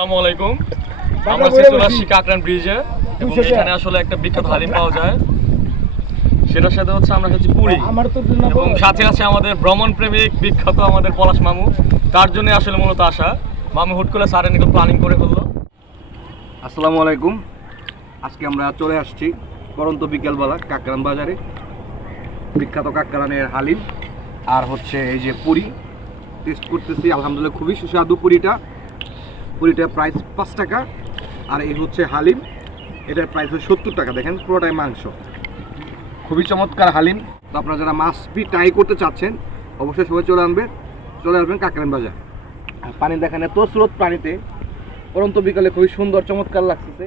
আসসালামু আলাইকুম। আমরা চলে আসছি কাকরান ব্রিজে এবং এখানে আসলে একটা বিখ্যাত হালিম পাওয়া যায়। সেটার সাথে হচ্ছে আমরা খাচ্ছি পুরি এবং সাথে আছে আমাদের ভ্রমণ প্রেমিক বিখ্যাত আমাদের পলাশ মামু। তার জন্য আসলে মূলত আসা। মামু হুট করে সারেন প্ল্যানিং করে ফেললো। আসসালামু আলাইকুম। আজকে আমরা চলে আসছি পরন্ত বিকেলবেলা কাকরান বাজারে। বিখ্যাত কাকরানের হালিম আর হচ্ছে এই যে পুরি টেস্ট করতেছি। আলহামদুলিল্লাহ খুবই সুস্বাদু পুরিটার প্রাইস 5 টাকা। আর এই হচ্ছে হালিম, এটার প্রাইস হচ্ছে 70 টাকা। দেখেন পুরোটাই মাংস, খুবই চমৎকার হালিম। তো আপনারা যারা মাছ বি ট্রাই করতে চাচ্ছেন অবশ্যই সবাই চলে আসবেন কাকরান বাজার। আর পানি দেখেন এত স্রোত পানিতে, পরন্ত বিকালে খুবই সুন্দর চমৎকার লাগতেছে।